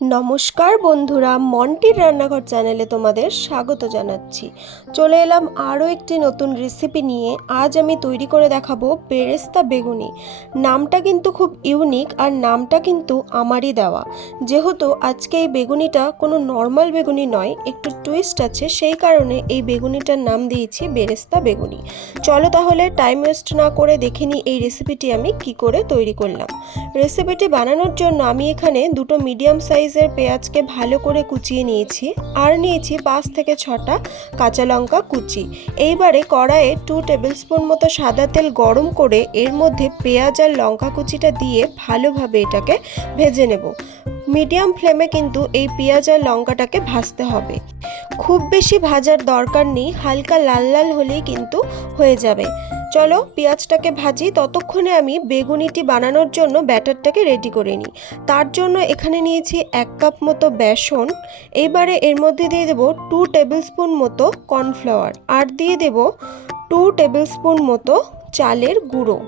নমস্কার বন্ধুরা, মন্টির রান্নাঘর চ্যানেলে তোমাদের স্বাগত জানাচ্ছি। চলে এলাম আরও একটি নতুন রেসিপি নিয়ে। আজ আমি তৈরি করে দেখাবো বেরেস্তা বেগুনি। নামটা কিন্তু খুব ইউনিক, আর নামটা কিন্তু আমারই দেওয়া। যেহেতু আজকে এই বেগুনিটা কোনো নর্মাল বেগুনি নয়, একটু টুইস্ট আছে, সেই কারণে এই বেগুনিটার নাম দিয়েছি বেরেস্তা বেগুনি। চলো তাহলে টাইম ওয়েস্ট না করে দেখে নিই এই রেসিপিটি আমি কি করে তৈরি করলাম। রেসিপিটি বানানোর জন্য আমি এখানে দুটো মিডিয়াম সাইজের পেঁয়াজকে ভালো করে কুচিয়ে নিয়েছি, আর নিয়েছি 5 থেকে 6টা কাঁচা লঙ্কা কুচি। এইবারে কড়াইয়ে 2 টেবিল স্পুন মতো সাদা তেল গরম করে এর মধ্যে পেঁয়াজ আর লঙ্কা কুচিটা দিয়ে ভালোভাবে এটাকে ভেজে নেব। মিডিয়াম ফ্লেমে কিন্তু এই পেঁয়াজ আর লঙ্কাটাকে ভাজতে হবে। খুব বেশি ভাজার দরকার নেই, হালকা লাল লাল হলেই কিন্তু হয়ে যাবে। চলো পেঁয়াজটাকে ভাজি, ততক্ষণে আমি বেগুনিটি বানানোর জন্য ব্যাটারটাকে রেডি করে নিই। তার জন্য এখানে নিয়েছি 1 কাপ মতো বেসন। এইবারে এর মধ্যে দিয়ে দেবো 2 টেবিল স্পুন মতো কর্নফ্লাওয়ার, আর দিয়ে দেবো 2 টেবিল স্পুন মতো চালের গুঁড়ো।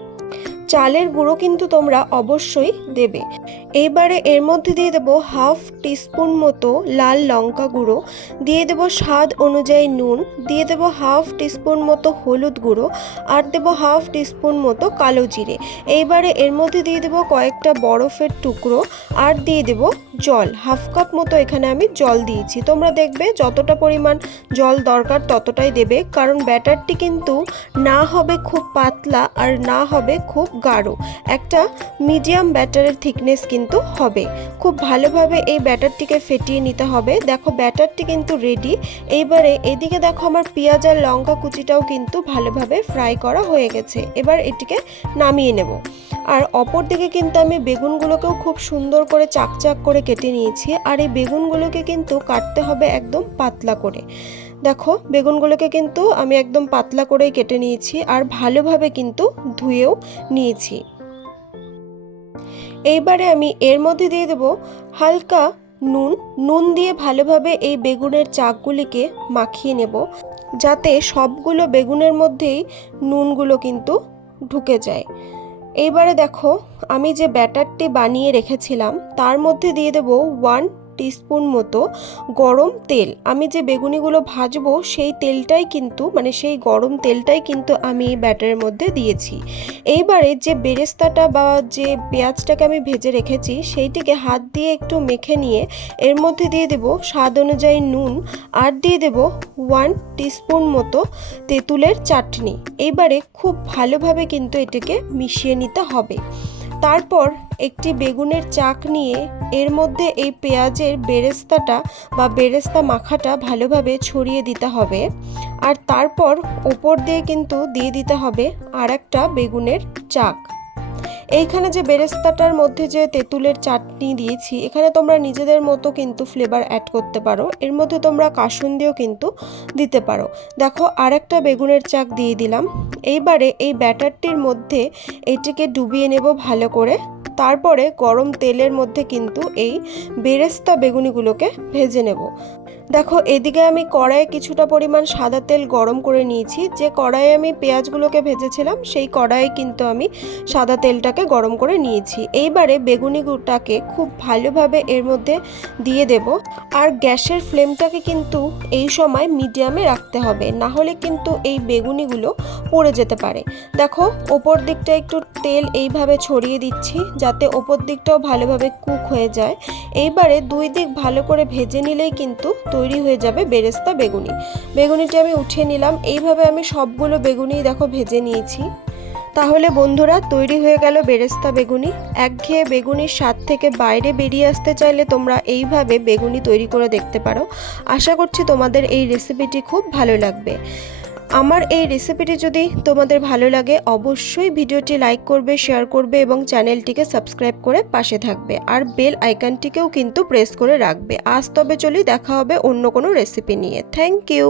চালের গুঁড়ো কিন্তু তোমরা অবশ্যই দেবে। এইবারে এর মধ্যে দিয়ে দেবো 1/2 টিস্পুন মতো লাল লঙ্কা গুঁড়ো, দিয়ে দেবো স্বাদ অনুযায়ী নুন, দিয়ে দেবো 1/2 টিস্পুন মতো হলুদ গুঁড়ো, আর দেবো 1/2 টিস্পুন মতো কালো জিরে। এইবারে এর মধ্যে দিয়ে দেবো কয়েকটা বরফের টুকরো, আর দিয়ে দেবো জল। 1/2 কাপ মতো এখানে আমি জল দিয়েছি। তোমরা দেখবে যতটা পরিমাণ জল দরকার ততটাই দেবে, কারণ ব্যাটারটি কিন্তু না হবে খুব পাতলা আর না হবে খুব গাঢ়, একটা মিডিয়াম ব্যাটারের থিকনেস কিন্তু হবে। খুব ভালোভাবে এই ব্যাটারটিকে ফেটিয়ে নিতে হবে। দেখো ব্যাটারটি কিন্তু রেডি। এইবারে এদিকে দেখো আমার পেঁয়াজ আর লঙ্কা কুচিটাও কিন্তু ভালোভাবে ফ্রাই করা হয়ে গেছে। এবার এটিকে নামিয়ে নেব। আর অপর দিকে কিন্তু আমি বেগুনগুলোকেও খুব সুন্দর করে চাকচাক করে কেটে নিয়েছি, আর এই বেগুনগুলোকে কিন্তু কাটতে হবে একদম পাতলা করে। দেখো বেগুনগুলোকে কিন্তু আমি একদম পাতলা করেই কেটে নিয়েছি, আর ভালোভাবে কিন্তু ধুয়েও নিয়েছি। এইবারে আমি এর মধ্যে দিয়ে দেবো হালকা নুন দিয়ে ভালোভাবে এই বেগুনের চাকগুলিকে মাখিয়ে নেব, যাতে সবগুলো বেগুনের মধ্যেই নুনগুলো কিন্তু ঢুকে যায়। এইবারে দেখো আমি যে ব্যাটারটি বানিয়ে রেখেছিলাম তার মধ্যে দিয়ে দেবো 1 টিস্পুন মতো গরম তেল। আমি যে বেগুনিগুলো ভাজবো সেই তেলটাই কিন্তু, মানে সেই গরম তেলটাই কিন্তু আমি এই ব্যাটারের মধ্যে দিয়েছি। এইবারে যে বেরেস্তাটা বা যে পেঁয়াজটাকে আমি ভেজে রেখেছি সেইটিকে হাত দিয়ে একটু মেখে নিয়ে এর মধ্যে দিয়ে দেবো স্বাদ অনুযায়ী নুন, আর দিয়ে দেবো 1 টিস্পুন মতো তেঁতুলের চাটনি। এইবারে খুব ভালোভাবে কিন্তু এটাকে মিশিয়ে নিতে হবে। তারপর একটি বেগুনের চাক নিয়ে এর মধ্যে এই পেঁয়াজের বেরেস্তাটা বা বেরেস্তা মাখাটা ভালোভাবে ছড়িয়ে দিতে হবে, আর তারপর ওপর দিয়ে কিন্তু দিয়ে দিতে হবে আর একটা বেগুনের চাক। এইখানে যে বেরেস্তাটার মধ্যে যে তেঁতুলের চাটনি দিয়েছি, এখানে তোমরা নিজেদের মতো কিন্তু ফ্লেভার অ্যাড করতে পারো। এর মধ্যে তোমরা কাসুন্দিও কিন্তু দিতে পারো। দেখো আর একটা বেগুনের চাক দিয়ে দিলাম। এইবারে এই ব্যাটারটির মধ্যে এটিকে ডুবিয়ে নেব ভালো করে। তারপরে গরম তেলের মধ্যে কিন্তু এই বেরেস্তা বেগুনিগুলোকে ভেজে নেব। দেখো এদিকে আমি কড়াইয়ে কিছুটা পরিমাণ সাদা তেল গরম করে নিয়েছি। যে কড়াইয়ে আমি পেঁয়াজগুলোকে ভেজেছিলাম সেই কড়াইয়ে কিন্তু আমি সাদা তেলটাকে গরম করে নিয়েছি। এইবারে বেগুনিগুলোটাকে খুব ভালোভাবে এর মধ্যে দিয়ে দেব, আর গ্যাসের ফ্লেমটাকে কিন্তু এই সময় মিডিয়ামে রাখতে হবে, না হলে কিন্তু এই বেগুনিগুলো পড়ে যেতে পারে। দেখো ওপর দিকটা একটু তেল এইভাবে ছড়িয়ে দিচ্ছি যাতে ওপর দিকটাও ভালোভাবে কুক হয়ে যায়। এইবারে দুই দিক ভালো করে ভেজে নিলেই কিন্তু তৈরি হয়ে যাবে বেরেস্তা বেগুনি। বেগুনিটি আমি উঠিয়ে নিলাম। এইভাবে আমি সবগুলো বেগুনি দেখো ভেজে নিয়েছি। তাহলে বন্ধুরা তৈরি হয়ে গেল বেরেস্তা বেগুনি। একঘেয়ে বেগুনির স্বাদ থেকে বাইরে বেরিয়ে আসতে চাইলে তোমরা এইভাবে বেগুনি তৈরি করে দেখতে পারো। আশা করছি তোমাদের এই রেসিপিটি খুব ভালো লাগবে। আমার এই রেসিপিটি যদি তোমাদের ভালো লাগে অবশ্যই ভিডিওটি লাইক করবে, শেয়ার করবে এবং চ্যানেলটিকে সাবস্ক্রাইব করে পাশে থাকবে, আর বেল আইকনটিকেও কিন্তু প্রেস করে রাখবে। আজ তবে চলি, দেখা হবে অন্য কোনো রেসিপি নিয়ে। Thank you.